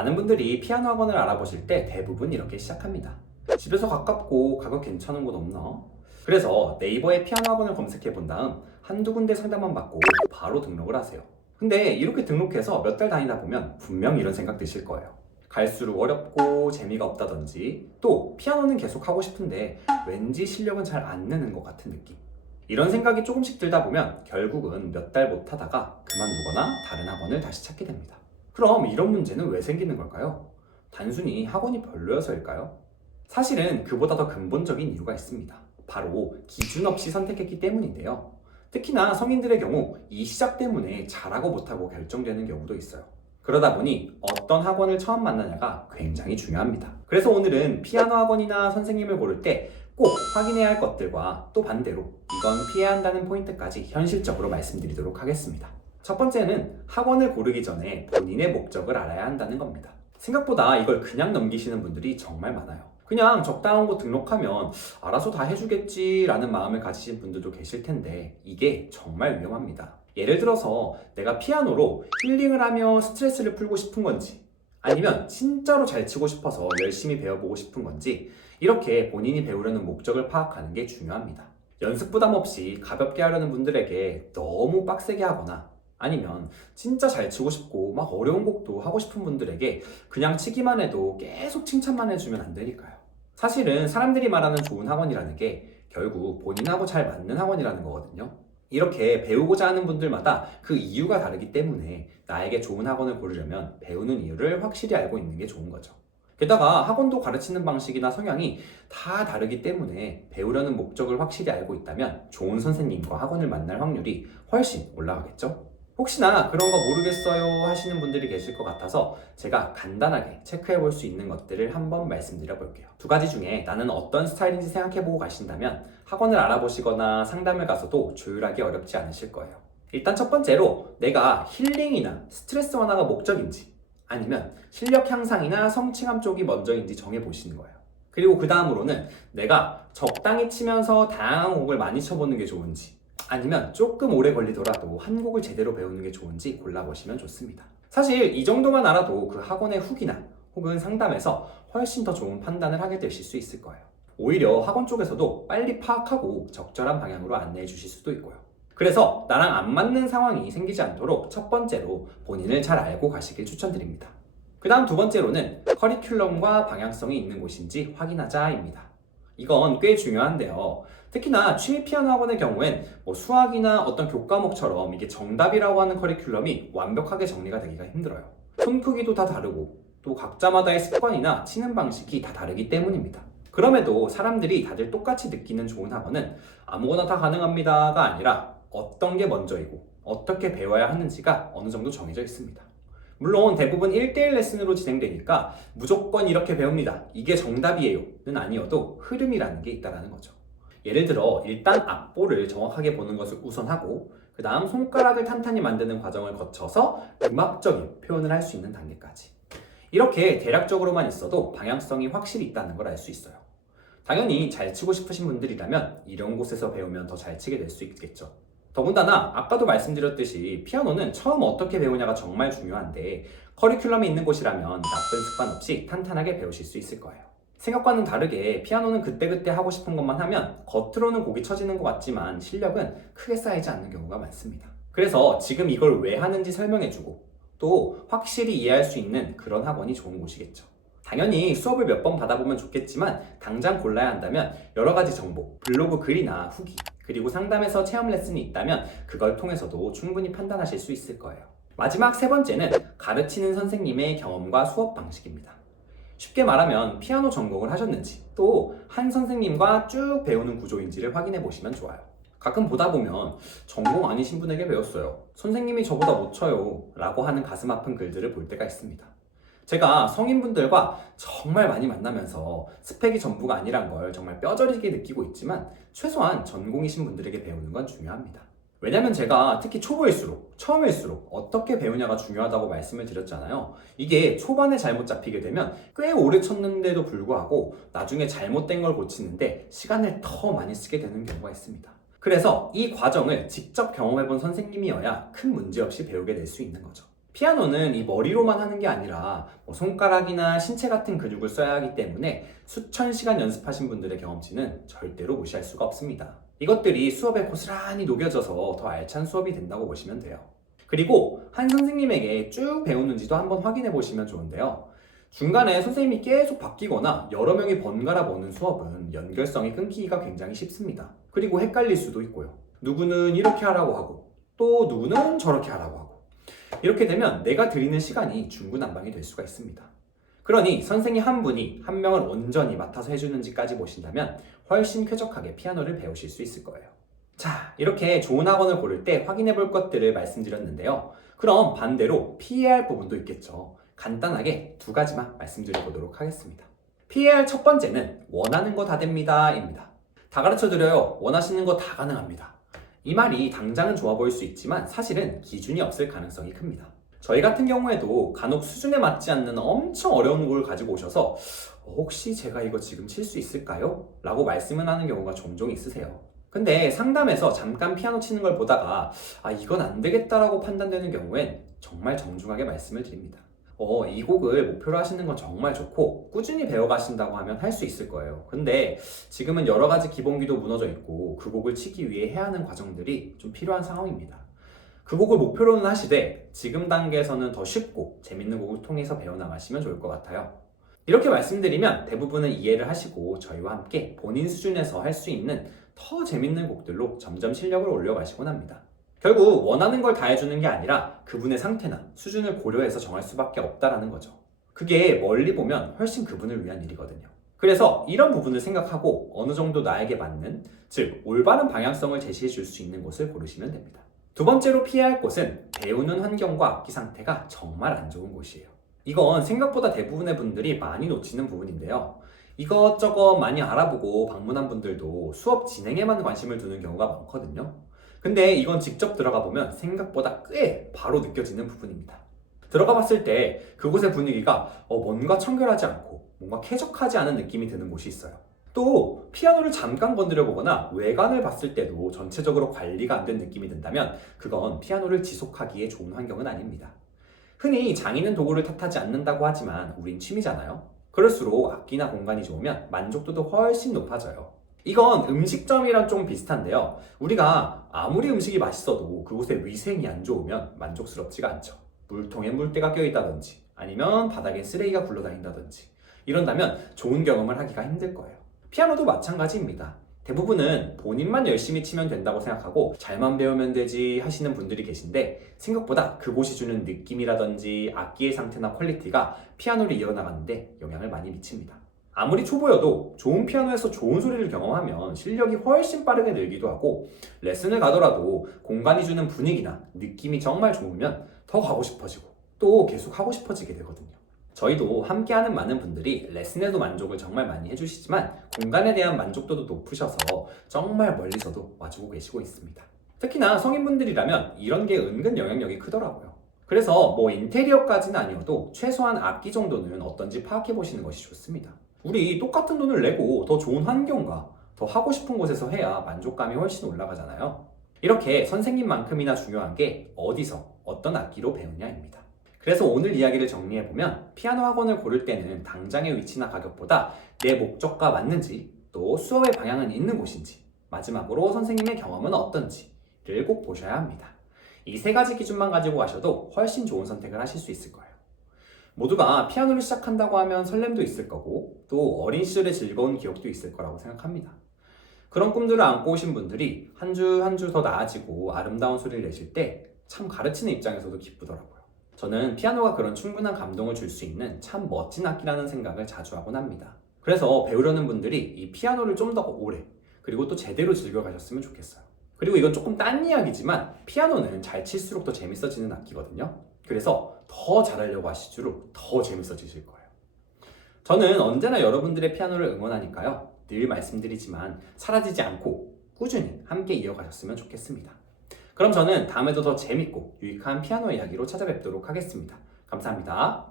많은 분들이 피아노 학원을 알아보실 때 대부분 이렇게 시작합니다. 집에서 가깝고 가격 괜찮은 곳 없나? 그래서 네이버에 피아노 학원을 검색해 본 다음 한두 군데 상담만 받고 바로 등록을 하세요. 근데 이렇게 등록해서 몇 달 다니다 보면 분명 이런 생각 드실 거예요. 갈수록 어렵고 재미가 없다든지, 또 피아노는 계속 하고 싶은데 왠지 실력은 잘 안 느는 것 같은 느낌. 이런 생각이 조금씩 들다 보면 결국은 몇 달 못 하다가 그만두거나 다른 학원을 다시 찾게 됩니다. 그럼 이런 문제는 왜 생기는 걸까요? 단순히 학원이 별로여서일까요? 사실은 그보다 더 근본적인 이유가 있습니다. 바로 기준 없이 선택했기 때문인데요. 특히나 성인들의 경우 이 시작 때문에 잘하고 못하고 결정되는 경우도 있어요. 그러다 보니 어떤 학원을 처음 만나냐가 굉장히 중요합니다. 그래서 오늘은 피아노 학원이나 선생님을 고를 때 꼭 확인해야 할 것들과 또 반대로 이건 피해야 한다는 포인트까지 현실적으로 말씀드리도록 하겠습니다. 첫 번째는 학원을 고르기 전에 본인의 목적을 알아야 한다는 겁니다. 생각보다 이걸 그냥 넘기시는 분들이 정말 많아요. 그냥 적당한 곳 등록하면 알아서 다 해주겠지라는 마음을 가지신 분들도 계실 텐데 이게 정말 위험합니다. 예를 들어서 내가 피아노로 힐링을 하며 스트레스를 풀고 싶은 건지, 아니면 진짜로 잘 치고 싶어서 열심히 배워보고 싶은 건지, 이렇게 본인이 배우려는 목적을 파악하는 게 중요합니다. 연습 부담 없이 가볍게 하려는 분들에게 너무 빡세게 하거나, 아니면 진짜 잘 치고 싶고 막 어려운 곡도 하고 싶은 분들에게 그냥 치기만 해도 계속 칭찬만 해주면 안 되니까요. 사실은 사람들이 말하는 좋은 학원이라는 게 결국 본인하고 잘 맞는 학원이라는 거거든요. 이렇게 배우고자 하는 분들마다 그 이유가 다르기 때문에 나에게 좋은 학원을 고르려면 배우는 이유를 확실히 알고 있는 게 좋은 거죠. 게다가 학원도 가르치는 방식이나 성향이 다 다르기 때문에 배우려는 목적을 확실히 알고 있다면 좋은 선생님과 학원을 만날 확률이 훨씬 올라가겠죠? 혹시나 그런 거 모르겠어요 하시는 분들이 계실 것 같아서 제가 간단하게 체크해 볼 수 있는 것들을 한번 말씀드려 볼게요. 두 가지 중에 나는 어떤 스타일인지 생각해 보고 가신다면 학원을 알아보시거나 상담을 가서도 조율하기 어렵지 않으실 거예요. 일단 첫 번째로 내가 힐링이나 스트레스 완화가 목적인지, 아니면 실력 향상이나 성취감 쪽이 먼저인지 정해 보시는 거예요. 그리고 그 다음으로는 내가 적당히 치면서 다양한 곡을 많이 쳐보는 게 좋은지, 아니면 조금 오래 걸리더라도 한 곡을 제대로 배우는 게 좋은지 골라보시면 좋습니다. 사실 이 정도만 알아도 그 학원의 후기나 혹은 상담에서 훨씬 더 좋은 판단을 하게 되실 수 있을 거예요. 오히려 학원 쪽에서도 빨리 파악하고 적절한 방향으로 안내해 주실 수도 있고요. 그래서 나랑 안 맞는 상황이 생기지 않도록 첫 번째로 본인을 잘 알고 가시길 추천드립니다. 그 다음 두 번째로는 커리큘럼과 방향성이 있는 곳인지 확인하자입니다. 이건 꽤 중요한데요. 특히나 취미 피아노 학원의 경우엔 수학이나 어떤 교과목처럼 이게 정답이라고 하는 커리큘럼이 완벽하게 정리가 되기가 힘들어요. 손 크기도 다 다르고 또 각자마다의 습관이나 치는 방식이 다 다르기 때문입니다. 그럼에도 사람들이 다들 똑같이 느끼는 좋은 학원은 아무거나 다 가능합니다가 아니라 어떤 게 먼저이고 어떻게 배워야 하는지가 어느 정도 정해져 있습니다. 물론 대부분 1대1 레슨으로 진행되니까 무조건 이렇게 배웁니다, 이게 정답이에요 는 아니어도 흐름이라는 게 있다는 거죠. 예를 들어 일단 악보를 정확하게 보는 것을 우선하고 그 다음 손가락을 탄탄히 만드는 과정을 거쳐서 음악적인 표현을 할 수 있는 단계까지, 이렇게 대략적으로만 있어도 방향성이 확실히 있다는 걸 알 수 있어요. 당연히 잘 치고 싶으신 분들이라면 이런 곳에서 배우면 더 잘 치게 될 수 있겠죠. 더군다나 아까도 말씀드렸듯이 피아노는 처음 어떻게 배우냐가 정말 중요한데 커리큘럼이 있는 곳이라면 나쁜 습관 없이 탄탄하게 배우실 수 있을 거예요. 생각과는 다르게 피아노는 그때그때 하고 싶은 것만 하면 겉으로는 곡이 쳐지는 것 같지만 실력은 크게 쌓이지 않는 경우가 많습니다. 그래서 지금 이걸 왜 하는지 설명해주고 또 확실히 이해할 수 있는 그런 학원이 좋은 곳이겠죠. 당연히 수업을 몇 번 받아보면 좋겠지만 당장 골라야 한다면 여러 가지 정보, 블로그 글이나 후기, 그리고 상담에서 체험 레슨이 있다면 그걸 통해서도 충분히 판단하실 수 있을 거예요. 마지막 세 번째는 가르치는 선생님의 경험과 수업 방식입니다. 쉽게 말하면 피아노 전공을 하셨는지 또 한 선생님과 쭉 배우는 구조인지를 확인해 보시면 좋아요. 가끔 보다 보면 전공 아니신 분에게 배웠어요, 선생님이 저보다 못 쳐요 라고 하는 가슴 아픈 글들을 볼 때가 있습니다. 제가 성인분들과 정말 많이 만나면서 스펙이 전부가 아니란 걸 정말 뼈저리게 느끼고 있지만 최소한 전공이신 분들에게 배우는 건 중요합니다. 왜냐면 제가 특히 초보일수록, 처음일수록 어떻게 배우냐가 중요하다고 말씀을 드렸잖아요. 이게 초반에 잘못 잡히게 되면 꽤 오래 쳤는데도 불구하고 나중에 잘못된 걸 고치는데 시간을 더 많이 쓰게 되는 경우가 있습니다. 그래서 이 과정을 직접 경험해본 선생님이어야 큰 문제 없이 배우게 될 수 있는 거죠. 피아노는 이 머리로만 하는 게 아니라 손가락이나 신체 같은 근육을 써야 하기 때문에 수천 시간 연습하신 분들의 경험치는 절대로 무시할 수가 없습니다. 이것들이 수업에 고스란히 녹여져서 더 알찬 수업이 된다고 보시면 돼요. 그리고 한 선생님에게 쭉 배우는지도 한번 확인해 보시면 좋은데요. 중간에 선생님이 계속 바뀌거나 여러 명이 번갈아 보는 수업은 연결성이 끊기기가 굉장히 쉽습니다. 그리고 헷갈릴 수도 있고요. 누구는 이렇게 하라고 하고 또 누구는 저렇게 하라고 하고 이렇게 되면 내가 드리는 시간이 중구난방이 될 수가 있습니다. 그러니 선생님 한 분이 한 명을 온전히 맡아서 해주는지까지 보신다면 훨씬 쾌적하게 피아노를 배우실 수 있을 거예요. 자, 이렇게 좋은 학원을 고를 때 확인해 볼 것들을 말씀드렸는데요. 그럼 반대로 피해야 할 부분도 있겠죠. 간단하게 두 가지만 말씀드려 보도록 하겠습니다. 피해야 할 첫 번째는 원하는 거 다 됩니다 입니다. 다 가르쳐 드려요. 원하시는 거 다 가능합니다. 이 말이 당장은 좋아 보일 수 있지만 사실은 기준이 없을 가능성이 큽니다. 저희 같은 경우에도 간혹 수준에 맞지 않는 엄청 어려운 곡을 가지고 오셔서 혹시 제가 이거 지금 칠 수 있을까요? 라고 말씀을 하는 경우가 종종 있으세요. 근데 상담에서 잠깐 피아노 치는 걸 보다가 이건 안 되겠다라고 판단되는 경우엔 정말 정중하게 말씀을 드립니다. 이 곡을 목표로 하시는 건 정말 좋고 꾸준히 배워가신다고 하면 할 수 있을 거예요. 근데 지금은 여러 가지 기본기도 무너져 있고 그 곡을 치기 위해 해야 하는 과정들이 좀 필요한 상황입니다. 그 곡을 목표로는 하시되 지금 단계에서는 더 쉽고 재밌는 곡을 통해서 배워나가시면 좋을 것 같아요. 이렇게 말씀드리면 대부분은 이해를 하시고 저희와 함께 본인 수준에서 할 수 있는 더 재밌는 곡들로 점점 실력을 올려가시곤 합니다. 결국 원하는 걸 다 해주는 게 아니라 그분의 상태나 수준을 고려해서 정할 수밖에 없다라는 거죠. 그게 멀리 보면 훨씬 그분을 위한 일이거든요. 그래서 이런 부분을 생각하고 어느 정도 나에게 맞는, 즉 올바른 방향성을 제시해 줄 수 있는 곳을 고르시면 됩니다. 두 번째로 피해야 할 곳은 배우는 환경과 악기 상태가 정말 안 좋은 곳이에요. 이건 생각보다 대부분의 분들이 많이 놓치는 부분인데요. 이것저것 많이 알아보고 방문한 분들도 수업 진행에만 관심을 두는 경우가 많거든요. 근데 이건 직접 들어가 보면 생각보다 꽤 바로 느껴지는 부분입니다. 들어가 봤을 때 그곳의 분위기가 뭔가 청결하지 않고 뭔가 쾌적하지 않은 느낌이 드는 곳이 있어요. 또 피아노를 잠깐 건드려 보거나 외관을 봤을 때도 전체적으로 관리가 안 된 느낌이 든다면 그건 피아노를 지속하기에 좋은 환경은 아닙니다. 흔히 장인은 도구를 탓하지 않는다고 하지만 우린 취미잖아요. 그럴수록 악기나 공간이 좋으면 만족도도 훨씬 높아져요. 이건 음식점이랑 좀 비슷한데요. 우리가 아무리 음식이 맛있어도 그곳의 위생이 안 좋으면 만족스럽지가 않죠. 물통에 물때가 껴있다든지 아니면 바닥에 쓰레기가 굴러다닌다든지 이런다면 좋은 경험을 하기가 힘들 거예요. 피아노도 마찬가지입니다. 대부분은 본인만 열심히 치면 된다고 생각하고 잘만 배우면 되지 하시는 분들이 계신데 생각보다 그곳이 주는 느낌이라든지 악기의 상태나 퀄리티가 피아노를 이어나가는데 영향을 많이 미칩니다. 아무리 초보여도 좋은 피아노에서 좋은 소리를 경험하면 실력이 훨씬 빠르게 늘기도 하고 레슨을 가더라도 공간이 주는 분위기나 느낌이 정말 좋으면 더 가고 싶어지고 또 계속 하고 싶어지게 되거든요. 저희도 함께하는 많은 분들이 레슨에도 만족을 정말 많이 해주시지만 공간에 대한 만족도도 높으셔서 정말 멀리서도 와주고 계시고 있습니다. 특히나 성인분들이라면 이런 게 은근 영향력이 크더라고요. 그래서 인테리어까지는 아니어도 최소한 악기 정도는 어떤지 파악해 보시는 것이 좋습니다. 우리 똑같은 돈을 내고 더 좋은 환경과 더 하고 싶은 곳에서 해야 만족감이 훨씬 올라가잖아요. 이렇게 선생님만큼이나 중요한 게 어디서 어떤 악기로 배우냐입니다. 그래서 오늘 이야기를 정리해보면 피아노 학원을 고를 때는 당장의 위치나 가격보다 내 목적과 맞는지 또 수업의 방향은 있는 곳인지 마지막으로 선생님의 경험은 어떤지를 꼭 보셔야 합니다. 이 세 가지 기준만 가지고 가셔도 훨씬 좋은 선택을 하실 수 있을 거예요. 모두가 피아노를 시작한다고 하면 설렘도 있을 거고 또 어린 시절의 즐거운 기억도 있을 거라고 생각합니다. 그런 꿈들을 안고 오신 분들이 한 주 한 주 더 나아지고 아름다운 소리를 내실 때 참 가르치는 입장에서도 기쁘더라고요. 저는 피아노가 그런 충분한 감동을 줄 수 있는 참 멋진 악기라는 생각을 자주 하곤 합니다. 그래서 배우려는 분들이 이 피아노를 좀 더 오래 그리고 또 제대로 즐겨가셨으면 좋겠어요. 그리고 이건 조금 딴 이야기지만 피아노는 잘 칠수록 더 재밌어지는 악기거든요. 그래서 더 잘하려고 하실수록 더 재밌어지실 거예요. 저는 언제나 여러분들의 피아노를 응원하니까요. 늘 말씀드리지만 사라지지 않고 꾸준히 함께 이어가셨으면 좋겠습니다. 그럼 저는 다음에도 더 재밌고 유익한 피아노 이야기로 찾아뵙도록 하겠습니다. 감사합니다.